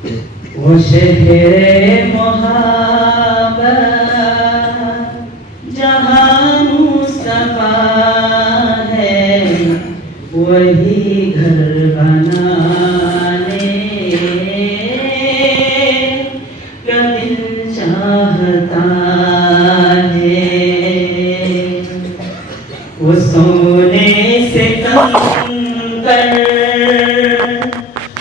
वो शहरे मोहब्बत जहाँ मुस्तफा है, वही घर बनाने का दिल चाहता है। वो सोने से कम कर,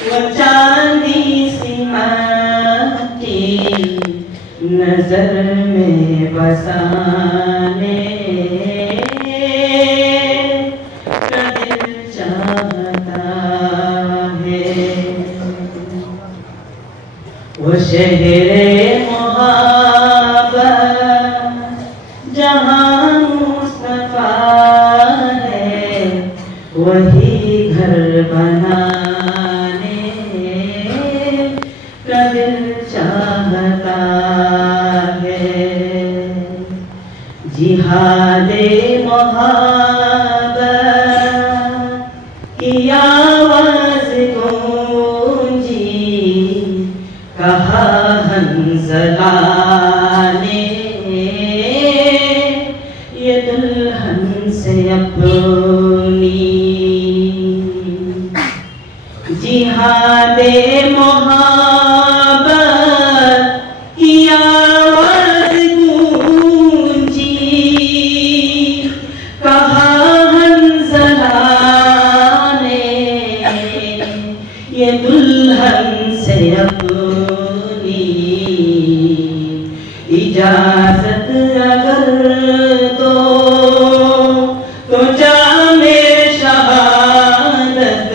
वो चांदी सी माटी नजर में बसाने का दिल चाहता है। वो शहरे मोहब्बत जहाँ मुस्तफा है, वही घर बनाने का दिल चाहता है। जिहादे मोहब्बत की आवाज़ गूंजी, कहा हंज़ला ने ये दुल्हन से अपनी। जिहादे मोहब्बत की आवाज़ गूंजी, कहा हंज़ला ने ये दुल्हन से अपनी। इजाज़त अगर दो तो जामे शहादत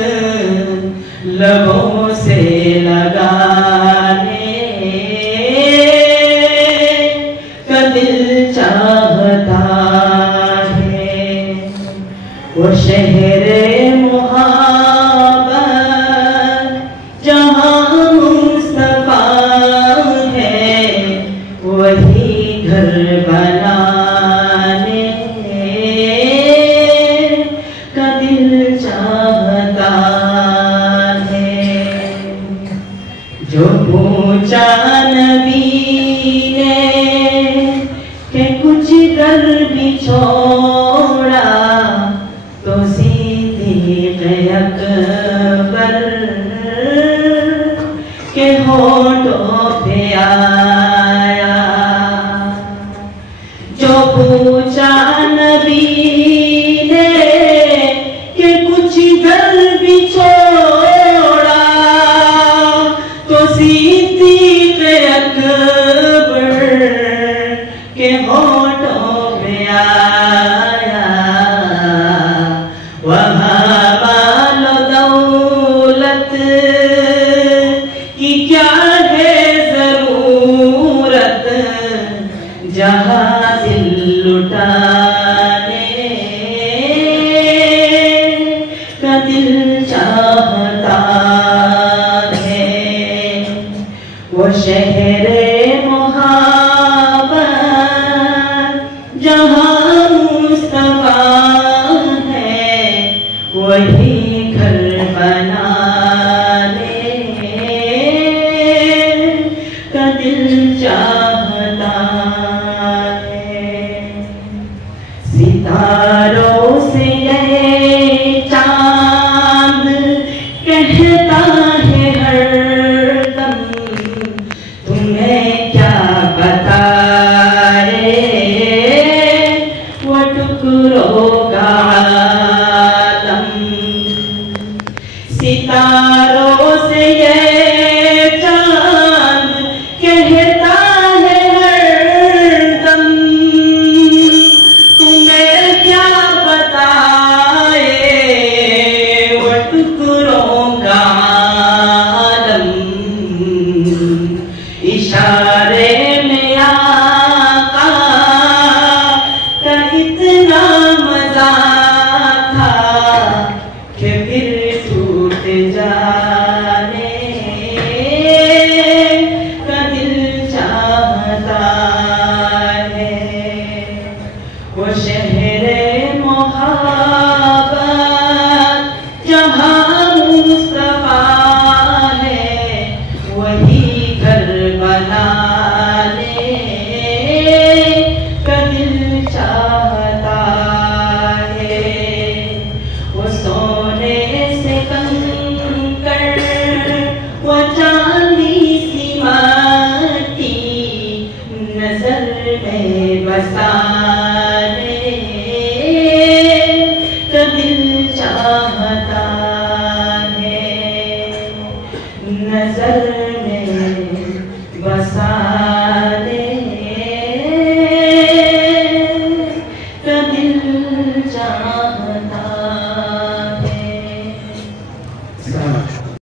लबों से लगाने का दिल चाहता है। वो शहरे मोहब्बत जहाँ मुस्तफा है, वही घर बनाने का दिल चाहता है। जो पूछा नबी ने कि कुछ कर भी छोड़ा, तो सिद्दीक़ अकबर के होठों पे आया। जो पूछा नबी ने कि कुछ कर भी छोड़ा, तो सिद्दीक़ अकबर के होठों पे आया। वहाँ मालो दौलत की क्या है ज़रूरत, जहाँ दिल लुटाने का दिल चाहता है। वो शहरे बसा